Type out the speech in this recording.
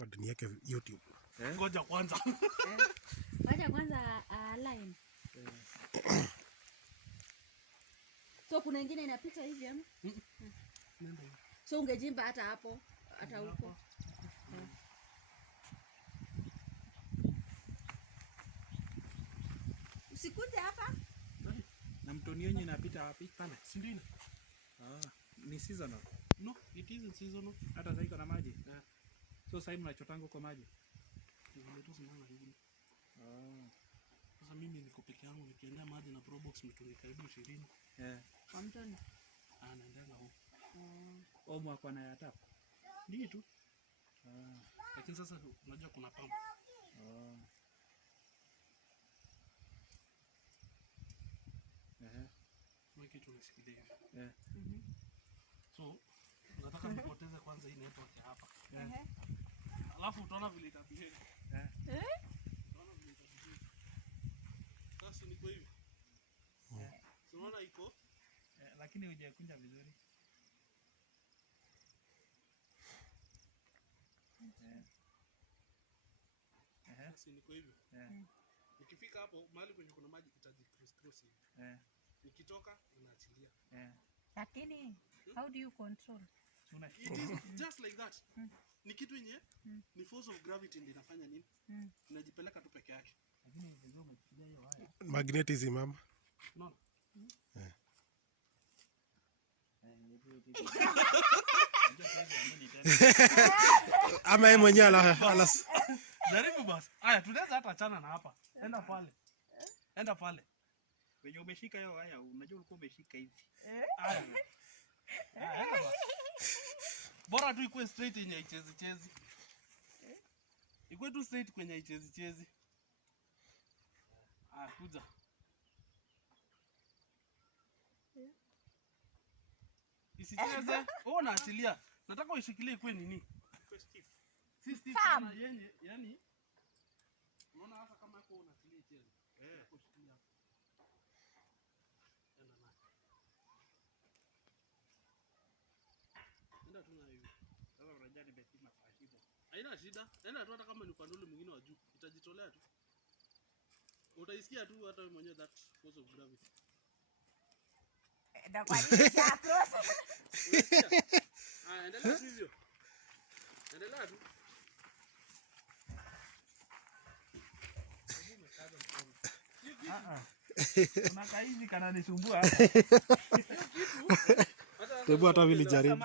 record niweke YouTube. Ngoja kwanza. Ngoja kwanza line. So kuna nyingine inapita hivi ama? Nenda hivi. So ungejimba hata hapo, hata huko. Usikuje hapa. Na mtoni yenyewe inapita wapi pale? Sindina. Ni seasonal. No, it isn't seasonal. Hata sasa iko na maji. Yeah. So sasa mnachotanga kwa maji. Ndio tu simama hivi. Sasa mimi niko peke yangu nikiendea maji na probox mtoni karibu 20. Kwa mtoni. Naendea na huko. Omo kwa na yatap. Ndio tu. Lakini sasa unajua kuna pump. Mwiki tunasikilia. So nataka nipoteze kwanza hii network hapa. Alafu utaona vile itabehave. Utaona vile itabehave. Sasa niko hivi. Unaona iko? Lakini hujakunja vizuri. Sasa niko hivi. Nikifika hapo mahali kwenye kuna maji kitaji cross hivi. Nikitoka ninaachilia. Lakini how do you control? It is just like that. Ni kitu yenye ni force of gravity ndio inafanya nini? Inajipeleka tu peke yake. Lakini ndio umechukulia hiyo haya. Magnetism mama. Unaona? Ama yeye mwenyewe ala. Jaribu basi. Haya tunaweza hata achana na hapa. Enda pale. Enda pale. Wenye umeshika hiyo haya, unajua ulikuwa umeshika hivi. Haya. Enda basi. Bora tu ikuwe straight yenye ichezi. Ikuwe tu straight kwenye ichezi. Kuja. Isicheze. Unaachilia. Nataka uishikilie ikuwe nini? Si stiff sana yenye, yani unaona hata kama hapo unaachilia cheze. Kushikilia. Enda tu na hiyo. Sasa unajua nimepima kwa shida. Haina shida. Enda tu hata kama ni upande ule mwingine wa juu. Itajitolea tu. Utaisikia tu hata wewe mwenyewe that force of gravity. Ndio kwa nini cross? Endelea hivyo. Endelea tu. Unakaa hivi kana nisumbua hapa. Hebu hata vile jaribu.